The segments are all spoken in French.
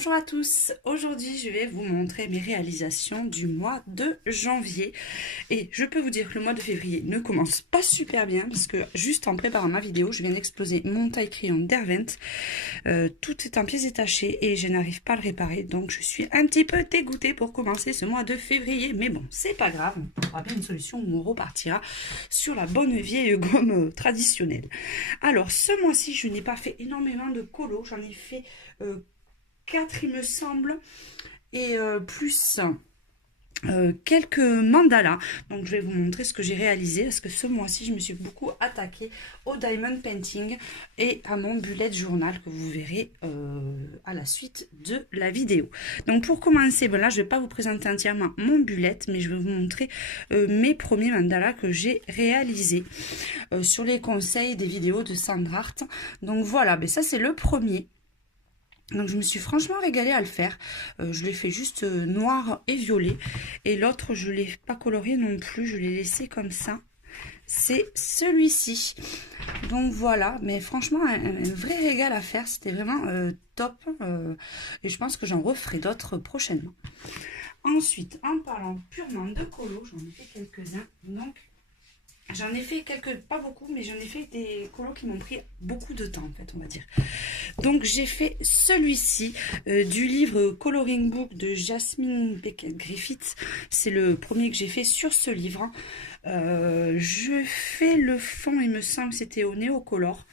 Bonjour à tous, aujourd'hui je vais vous montrer mes réalisations du mois de janvier et je peux vous dire que le mois de février ne commence pas super bien parce que juste en préparant ma vidéo je viens d'exploser mon taille-crayon Derwent. Tout est en pièces détachées et je n'arrive pas à le réparer, donc je suis un petit peu dégoûtée pour commencer ce mois de février, mais bon c'est pas grave, on trouvera bien une solution où on repartira sur la bonne vieille gomme traditionnelle. Alors ce mois-ci je n'ai pas fait énormément de colos, j'en ai fait 4 il me semble, et plus quelques mandalas. Donc je vais vous montrer ce que j'ai réalisé parce que ce mois-ci je me suis beaucoup attaquée au diamond painting et à mon bullet journal que vous verrez à la suite de la vidéo. Donc pour commencer, ben là je vais pas vous présenter entièrement mon bullet, mais je vais vous montrer mes premiers mandalas que j'ai réalisés sur les conseils des vidéos de Sandra. Donc voilà, ben ça c'est le premier. Donc je me suis franchement régalée à le faire. Je l'ai fait juste noir et violet. Et l'autre, je ne l'ai pas colorié non plus. Je l'ai laissé comme ça. C'est celui-ci. Donc voilà. Mais franchement, un vrai régal à faire. C'était vraiment top. Et je pense que j'en referai d'autres prochainement. Ensuite, en parlant purement de colo, j'en ai fait quelques-uns. Donc j'en ai fait quelques, pas beaucoup, mais j'en ai fait des colos qui m'ont pris beaucoup de temps en fait, on va dire. Donc j'ai fait celui-ci du livre Coloring Book de Jasmine Beckett Griffith. C'est le premier que j'ai fait sur ce livre. Je fais le fond, il me semble que c'était au Néocolor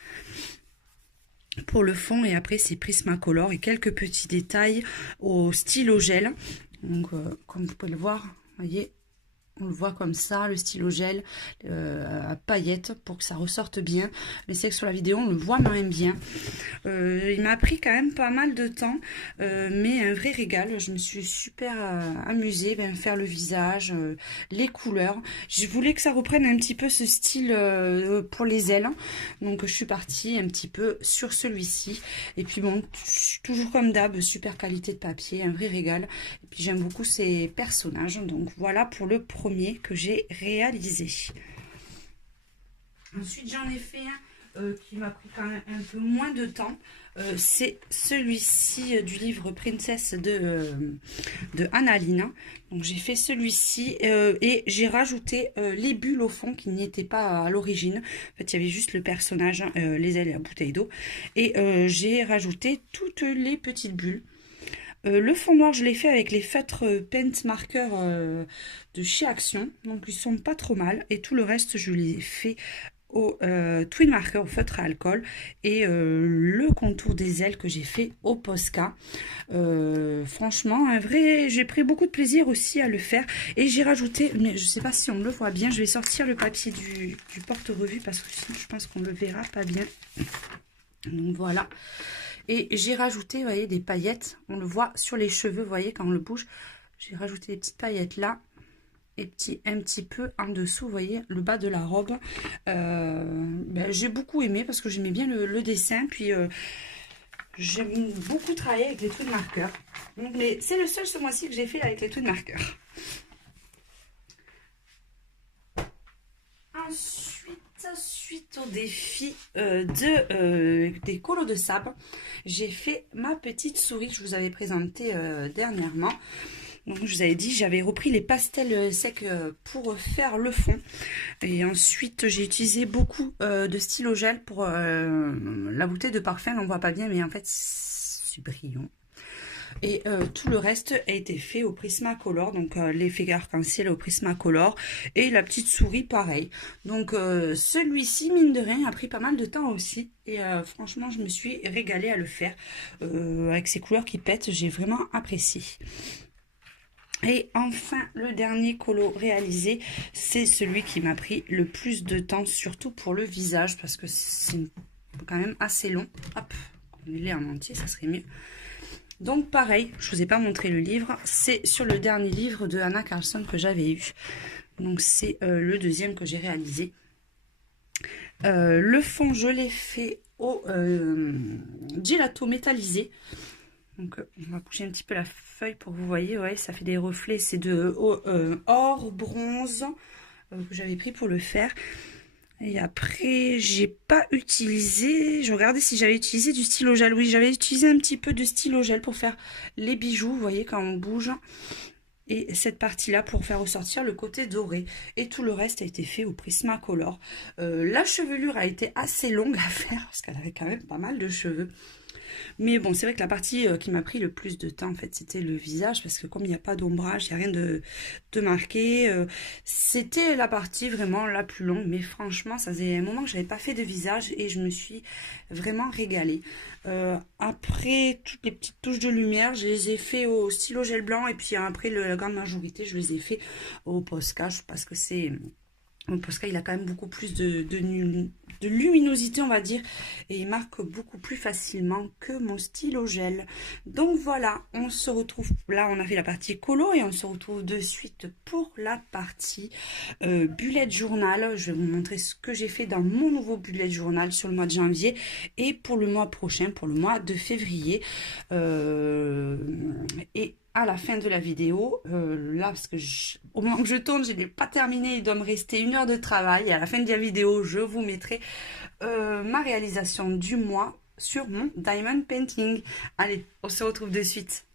pour le fond, et après c'est Prismacolor et quelques petits détails au stylo gel. Donc comme vous pouvez le voir, vous voyez, on le voit comme ça, le stylo gel à paillettes pour que ça ressorte bien. Mais c'est que sur la vidéo, on le voit moins bien. Il m'a pris quand même pas mal de temps, mais un vrai régal. Je me suis super amusée à faire le visage, les couleurs. Je voulais que ça reprenne un petit peu ce style pour les ailes. Donc je suis partie un petit peu sur celui-ci. Et puis bon, toujours comme d'hab, super qualité de papier, un vrai régal. Et puis j'aime beaucoup ces personnages. Donc voilà pour le premier que j'ai réalisé. Ensuite j'en ai fait un qui m'a pris quand même un peu moins de temps. C'est celui-ci du livre Princess de Annalina. Donc j'ai fait celui-ci et j'ai rajouté les bulles au fond qui n'y étaient pas à l'origine. En fait il y avait juste le personnage, les ailes et la bouteille d'eau. Et j'ai rajouté toutes les petites bulles. Le fond noir, je l'ai fait avec les feutres paint marker de chez Action. Donc, ils sont pas trop mal. Et tout le reste, je l'ai fait au twin marker, au feutre à alcool. Et le contour des ailes que j'ai fait au Posca. Franchement, un vrai... j'ai pris beaucoup de plaisir aussi à le faire. Et j'ai rajouté, mais je sais pas si on le voit bien, je vais sortir le papier du porte-revue parce que sinon, je pense qu'on le verra pas bien. Donc, voilà. Et j'ai rajouté, vous voyez, des paillettes. On le voit sur les cheveux, vous voyez, quand on le bouge. J'ai rajouté des petites paillettes là. Et un petit peu en dessous, vous voyez, le bas de la robe. J'ai beaucoup aimé parce que j'aimais bien le dessin. Puis, j'aime beaucoup travailler avec les twin markers. Mais c'est le seul ce mois-ci que j'ai fait avec les twin markers. Suite au défi des colos de sable, j'ai fait ma petite souris que je vous avais présentée dernièrement. Donc je vous avais dit, j'avais repris les pastels secs pour faire le fond. Et ensuite, j'ai utilisé beaucoup de stylo gel pour la bouteille de parfum. On ne voit pas bien, mais en fait, c'est brillant. Et tout le reste a été fait au Prismacolor, donc l'effet arc-en-ciel au Prismacolor, et la petite souris pareil. Donc celui-ci, mine de rien, a pris pas mal de temps aussi, et franchement je me suis régalée à le faire, avec ces couleurs qui pètent, j'ai vraiment apprécié. Et enfin, le dernier colo réalisé, c'est celui qui m'a pris le plus de temps, surtout pour le visage, parce que c'est quand même assez long. Hop, on l'est en entier, ça serait mieux. Donc pareil, je vous ai pas montré le livre, c'est sur le dernier livre de Anna Carlson que j'avais eu. Donc c'est le deuxième que j'ai réalisé. Le fond, je l'ai fait au gelato métallisé. Donc on va bouger un petit peu la feuille pour que vous voyez, ouais, ça fait des reflets, c'est de or, bronze que j'avais pris pour le faire. Et après, j'ai pas utilisé... Je regardais si j'avais utilisé du stylo gel. Oui, j'avais utilisé un petit peu de stylo gel pour faire les bijoux, vous voyez, quand on bouge. Et cette partie-là pour faire ressortir le côté doré. Et tout le reste a été fait au Prismacolor. La chevelure a été assez longue à faire parce qu'elle avait quand même pas mal de cheveux. Mais bon, c'est vrai que la partie qui m'a pris le plus de temps, en fait, c'était le visage, parce que comme il n'y a pas d'ombrage, il n'y a rien de marqué, c'était la partie vraiment la plus longue. Mais franchement, ça faisait un moment que je n'avais pas fait de visage et je me suis vraiment régalée. Après, toutes les petites touches de lumière, je les ai fait au stylo gel blanc, et puis après, la grande majorité, je les ai fait au Posca, parce que c'est... Le Posca, il a quand même beaucoup plus de luminosité, on va dire, et il marque beaucoup plus facilement que mon stylo gel. Donc voilà, on se retrouve, là on a fait la partie colo et on se retrouve de suite pour la partie bullet journal. Je vais vous montrer ce que j'ai fait dans mon nouveau bullet journal sur le mois de janvier et pour le mois prochain, pour le mois de février. Et à la fin de la vidéo, là parce que au moment que je tourne, je n'ai pas terminé, il doit me rester 1 heure de travail et à la fin de la vidéo, je vous mettrai ma réalisation du mois sur mon diamond painting. Allez, on se retrouve de suite.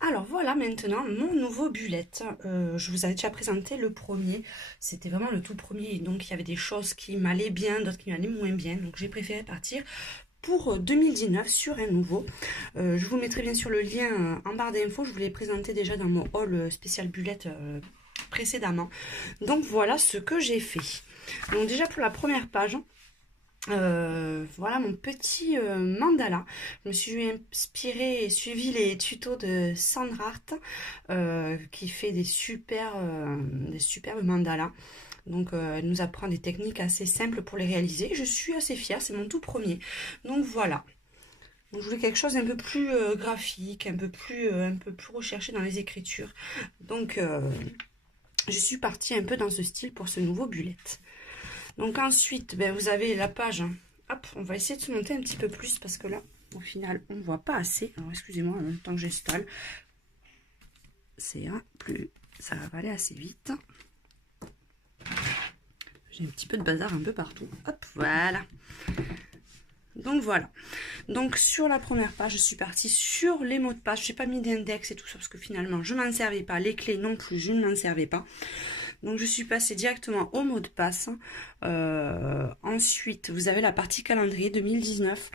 Alors voilà maintenant mon nouveau bullet. Je vous avais déjà présenté le premier, c'était vraiment le tout premier, donc il y avait des choses qui m'allaient bien, d'autres qui m'allaient moins bien, donc j'ai préféré partir pour 2019 sur un nouveau. Je vous mettrai bien sûr le lien en barre d'infos. Je vous l'ai présenté déjà dans mon haul spécial bullet précédemment. Donc voilà ce que j'ai fait. Donc déjà pour la première page, voilà mon petit mandala. Je me suis inspirée et suivi les tutos de Sandra Art qui fait des superbes mandalas. Donc elle nous apprend des techniques assez simples pour les réaliser. Je suis assez fière, c'est mon tout premier. Donc voilà. Donc, je voulais quelque chose un peu plus graphique, un peu plus recherché dans les écritures. Donc je suis partie un peu dans ce style pour ce nouveau bullet. Donc ensuite, ben, vous avez la page. Hop, on va essayer de se monter un petit peu plus parce que là, au final, on ne voit pas assez. Alors excusez-moi, en même temps que j'installe. C'est plus... Ça va aller assez vite. J'ai un petit peu de bazar un peu partout. Hop, voilà. Donc voilà. Donc sur la première page, je suis partie sur les mots de passe. Je n'ai pas mis d'index et tout ça parce que finalement, je ne m'en servais pas. Les clés non plus, je ne m'en servais pas. Donc je suis passée directement au mot de passe. Ensuite, vous avez la partie calendrier 2019.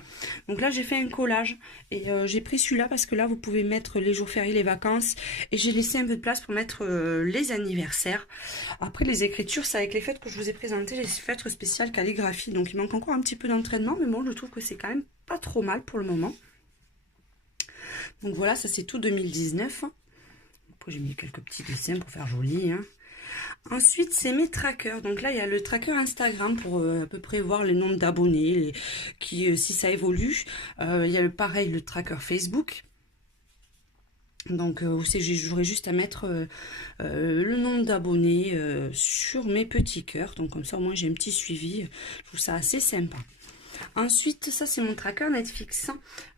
Donc là, j'ai fait un collage et j'ai pris celui-là parce que là, vous pouvez mettre les jours fériés, les vacances. Et j'ai laissé un peu de place pour mettre les anniversaires. Après, les écritures, c'est avec les fêtes que je vous ai présentées, les fêtes spéciales calligraphie. Donc il manque encore un petit peu d'entraînement, mais bon, je trouve que c'est quand même pas trop mal pour le moment. Donc voilà, ça c'est tout 2019. Après, j'ai mis quelques petits dessins pour faire joli, hein. Ensuite, c'est mes trackers. Donc là, il y a le tracker Instagram pour à peu près voir les nombres d'abonnés, si ça évolue. Il y a pareil, le tracker Facebook. Donc, j'aurais juste à mettre le nombre d'abonnés sur mes petits cœurs. Donc, comme ça, au moins, j'ai un petit suivi. Je trouve ça assez sympa. Ensuite, ça c'est mon tracker Netflix,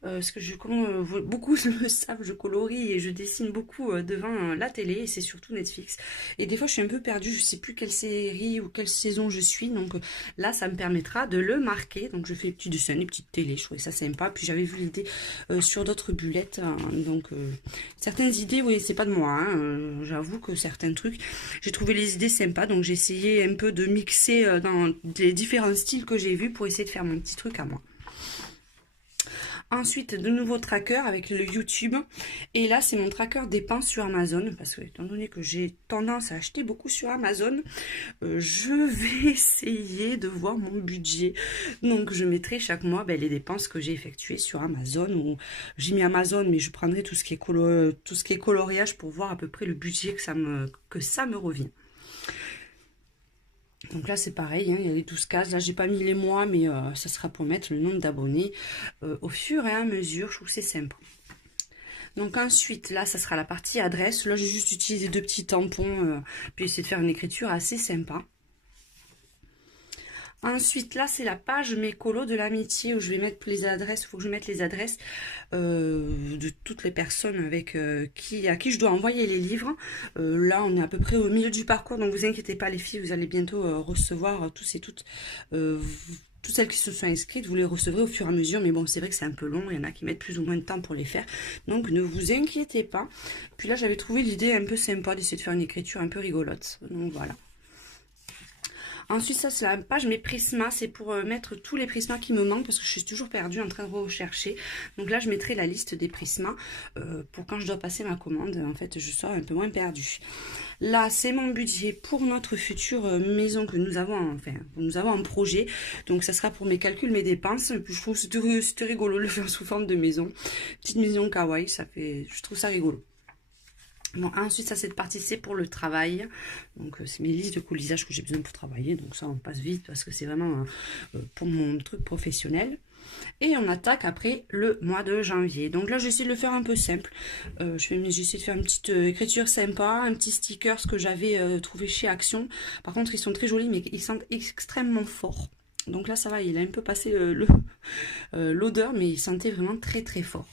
parce que comme beaucoup le savent, je colorie et je dessine beaucoup devant la télé, et c'est surtout Netflix. Et des fois je suis un peu perdue, je sais plus quelle série ou quelle saison je suis, donc là ça me permettra de le marquer. Donc je fais des petits dessins, des petites télé, je trouvais ça sympa. Puis j'avais vu l'idée sur d'autres bullettes, hein, donc certaines idées, oui c'est pas de moi, hein, j'avoue que certains trucs, j'ai trouvé les idées sympas, donc j'ai essayé un peu de mixer dans les différents styles que j'ai vus pour essayer de faire mon petit truc à moi. Ensuite, de nouveaux trackers avec le YouTube. Et là, c'est mon tracker dépenses sur Amazon. Parce que, étant donné que j'ai tendance à acheter beaucoup sur Amazon, je vais essayer de voir mon budget. Donc, je mettrai chaque mois les dépenses que j'ai effectuées sur Amazon. Ou j'ai mis Amazon, mais je prendrai tout ce qui est coloriage pour voir à peu près le budget que ça me revient. Donc là c'est pareil, hein, il y a les 12 cases, là j'ai pas mis les mois, mais ça sera pour mettre le nombre d'abonnés au fur et à mesure, je trouve que c'est sympa. Donc ensuite, là ça sera la partie adresse, là j'ai juste utilisé 2 petits tampons, puis essayer de faire une écriture assez sympa. Ensuite, là, c'est la page mes colos de l'amitié où je vais mettre les adresses. Il faut que je mette les adresses de toutes les personnes avec à qui je dois envoyer les livres. Là, on est à peu près au milieu du parcours, donc vous inquiétez pas, les filles, vous allez bientôt recevoir tous et toutes. Toutes celles qui se sont inscrites, vous les recevrez au fur et à mesure. Mais bon, c'est vrai que c'est un peu long. Il y en a qui mettent plus ou moins de temps pour les faire. Donc, ne vous inquiétez pas. Puis là, j'avais trouvé l'idée un peu sympa d'essayer de faire une écriture un peu rigolote. Donc, voilà. Ensuite, ça, c'est la page mes prismas. C'est pour mettre tous les prismas qui me manquent parce que je suis toujours perdue en train de rechercher. Donc là, je mettrai la liste des prismas pour quand je dois passer ma commande. En fait, je sois un peu moins perdue. Là, c'est mon budget pour notre future maison que nous avons, en projet. Donc, ça sera pour mes calculs, mes dépenses. Et puis, je trouve que c'était rigolo de le faire sous forme de maison. Petite maison kawaii, je trouve ça rigolo. Bon, ensuite, ça, cette partie, c'est pour le travail. Donc, c'est mes listes de colisage que j'ai besoin pour travailler. Donc, ça, on passe vite parce que c'est vraiment pour mon truc professionnel. Et on attaque après le mois de janvier. Donc là, j'essaie de le faire un peu simple. J'essaie de faire une petite écriture sympa, un petit sticker, ce que j'avais trouvé chez Action. Par contre, ils sont très jolis, mais ils sentent extrêmement fort. Donc là, ça va, il a un peu passé l'odeur, mais il sentait vraiment très très fort.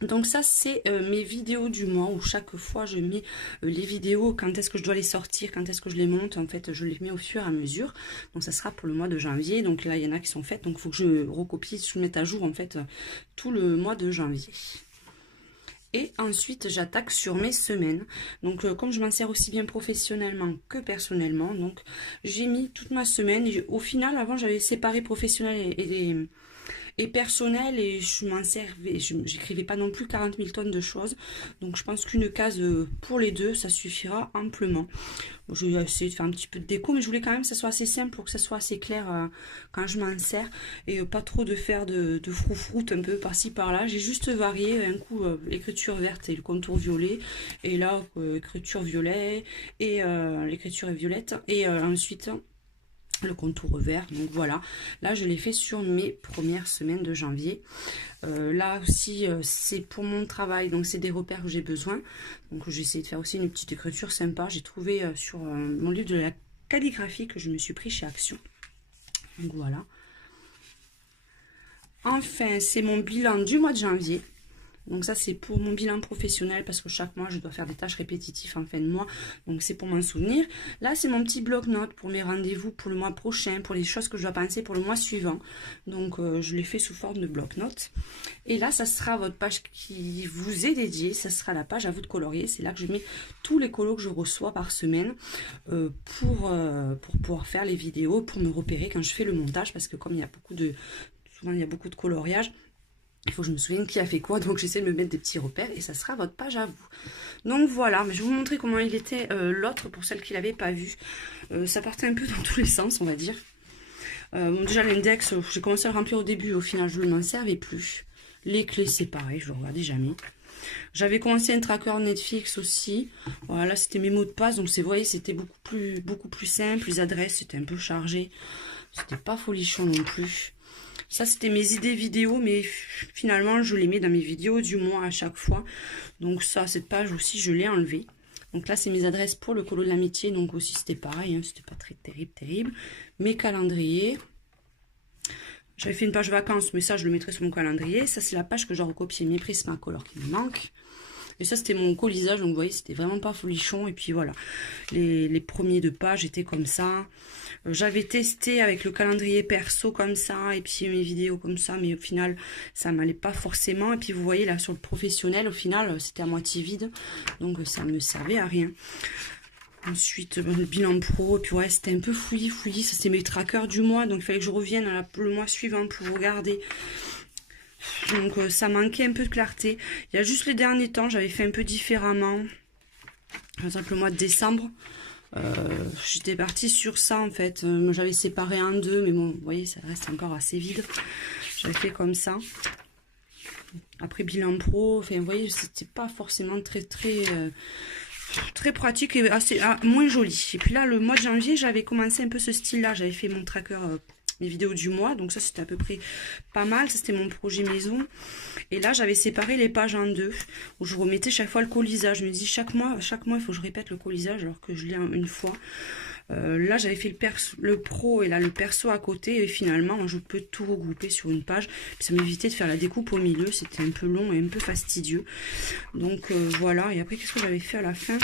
Donc ça, c'est mes vidéos du mois où chaque fois je mets les vidéos, quand est-ce que je dois les sortir, quand est-ce que je les monte. En fait, je les mets au fur et à mesure. Donc ça sera pour le mois de janvier. Donc là, il y en a qui sont faites. Donc il faut que je recopie, je mette à jour en fait tout le mois de janvier. Et ensuite, j'attaque sur mes semaines. Donc, comme je m'en sers aussi bien professionnellement que personnellement, donc j'ai mis toute ma semaine. Et au final, avant, j'avais séparé professionnel et personnel, et je m'en servais, j'écrivais pas non plus 40 000 tonnes de choses, donc je pense qu'une case pour les deux, ça suffira amplement. Je vais essayer de faire un petit peu de déco, mais je voulais quand même que ça soit assez simple pour que ça soit assez clair quand je m'en sers, et pas trop de faire de froufroute un peu par-ci par-là. J'ai juste varié un coup l'écriture verte et le contour violet, et là l'écriture violet, et l'écriture est violette, et ensuite le contour vert. Donc voilà, là je l'ai fait sur mes premières semaines de janvier. Là aussi c'est pour mon travail, donc c'est des repères que j'ai besoin, donc j'ai essayé de faire aussi une petite écriture sympa. J'ai trouvé sur mon livre de la calligraphie que je me suis pris chez Action. Donc voilà, enfin c'est mon bilan du mois de janvier. Donc ça, c'est pour mon bilan professionnel parce que chaque mois, je dois faire des tâches répétitives en fin de mois. Donc c'est pour m'en souvenir. Là, c'est mon petit bloc-notes pour mes rendez-vous pour le mois prochain, pour les choses que je dois penser pour le mois suivant. Donc je l'ai fait sous forme de bloc-notes. Et là, ça sera votre page qui vous est dédiée. Ça sera la page à vous de colorier. C'est là que je mets tous les colos que je reçois par semaine pour pouvoir faire les vidéos, pour me repérer quand je fais le montage. Parce que comme il y a souvent il y a beaucoup de coloriage, il faut que je me souvienne qui a fait quoi, donc j'essaie de me mettre des petits repères et ça sera votre page à vous. Donc voilà, mais je vais vous montrer comment il était l'autre pour celles qui ne l'avaient pas vu. Ça partait un peu dans tous les sens, on va dire. Bon, déjà l'index, j'ai commencé à le remplir au début, au final je ne m'en servais plus. Les clés c'est pareil, je ne le regardais jamais. J'avais commencé un tracker Netflix aussi. Voilà, c'était mes mots de passe, donc vous voyez, c'était beaucoup plus simple. Les adresses, c'était un peu chargé. C'était pas folichon non plus. Ça, c'était mes idées vidéo, mais finalement, je les mets dans mes vidéos du mois à chaque fois. Donc ça, cette page aussi, je l'ai enlevée. Donc là, c'est mes adresses pour le colo de l'amitié. Donc aussi, c'était pareil, hein, c'était pas très terrible. Mes calendriers. J'avais fait une page vacances, mais ça, je le mettrai sur mon calendrier. Ça, c'est la page que j'ai recopié mes Prismacolor qui me manque. Et ça, c'était mon colisage, donc vous voyez, c'était vraiment pas folichon. Et puis voilà, les premiers de page étaient comme ça. J'avais testé avec le calendrier perso comme ça, et puis mes vidéos comme ça, mais au final, ça m'allait pas forcément. Et puis vous voyez, là, sur le professionnel, au final, c'était à moitié vide. Donc ça me servait à rien. Ensuite, le bilan pro, et puis ouais, c'était un peu fouillis. Ça, c'est mes trackers du mois, donc il fallait que je revienne le mois suivant pour regarder. Donc ça manquait un peu de clarté. Il y a juste les derniers temps, j'avais fait un peu différemment. Par exemple, le mois de décembre, j'étais partie sur ça en fait. J'avais séparé en deux, mais bon, vous voyez, ça reste encore assez vide. J'avais fait comme ça. Après, bilan pro, enfin, vous voyez, c'était pas forcément très pratique et assez moins joli. Et puis là, le mois de janvier, j'avais commencé un peu ce style-là. J'avais fait mon tracker, mes vidéos du mois. Donc ça, c'était à peu près pas mal. Ça, c'était mon projet maison. Et là, j'avais séparé les pages en deux, où je remettais chaque fois le colisage. Je me dis, chaque mois, il faut que je répète le colisage, alors que je l'ai une fois. Là j'avais fait le pro et là le perso à côté, et finalement je peux tout regrouper sur une page, puis ça m'évitait de faire la découpe au milieu, c'était un peu long et un peu fastidieux. Donc voilà, et après qu'est-ce que j'avais fait à la fin?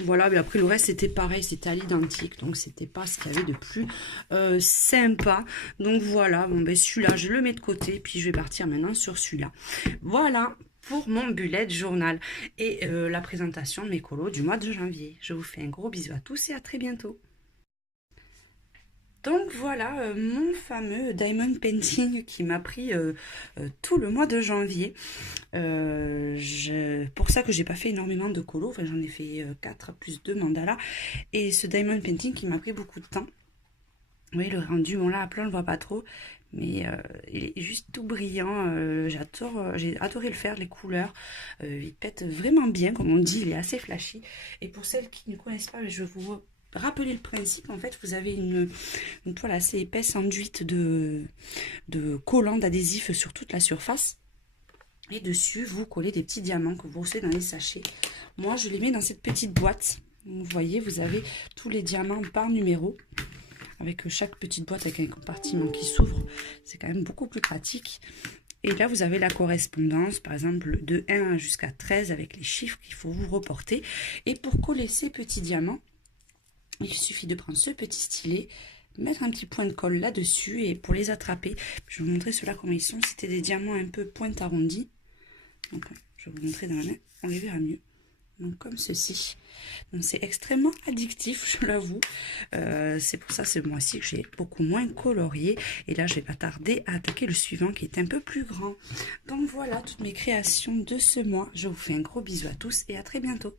Voilà, mais après le reste c'était pareil, c'était à l'identique, donc c'était pas ce qu'il y avait de plus sympa. Donc voilà, bon ben celui-là je le mets de côté, puis je vais partir maintenant sur celui-là. Voilà pour mon bullet journal et la présentation de mes colos du mois de janvier. Je vous fais un gros bisou à tous et à très bientôt. Donc voilà mon fameux diamond painting qui m'a pris tout le mois de janvier. Pour ça que j'ai pas fait énormément de colos, enfin, j'en ai fait 4 plus 2 mandalas. Et ce diamond painting qui m'a pris beaucoup de temps. Vous voyez le rendu, bon là à plat on le voit pas trop, mais il est juste tout brillant. J'ai adoré le faire, les couleurs. Il pète vraiment bien, comme on dit, il est assez flashy. Et pour celles qui ne connaissent pas, je vous rappeler le principe. En fait, vous avez une toile assez épaisse enduite de collants d'adhésif sur toute la surface. Et dessus, vous collez des petits diamants que vous recevez dans les sachets. Moi, je les mets dans cette petite boîte. Vous voyez, vous avez tous les diamants par numéro. Avec chaque petite boîte avec un compartiment qui s'ouvre. C'est quand même beaucoup plus pratique. Et là, vous avez la correspondance, par exemple, de 1 jusqu'à 13 avec les chiffres qu'il faut vous reporter. Et pour coller ces petits diamants, il suffit de prendre ce petit stylet, mettre un petit point de colle là-dessus et pour les attraper, je vais vous montrer ceux-là comment ils sont. C'était des diamants un peu pointe arrondie. Donc, je vais vous montrer dans la main, on les verra mieux. Donc comme ceci. Donc c'est extrêmement addictif, je l'avoue. C'est pour ça ce mois-ci que j'ai beaucoup moins colorié. Et là je vais pas tarder à attaquer le suivant qui est un peu plus grand. Donc voilà toutes mes créations de ce mois. Je vous fais un gros bisou à tous et à très bientôt.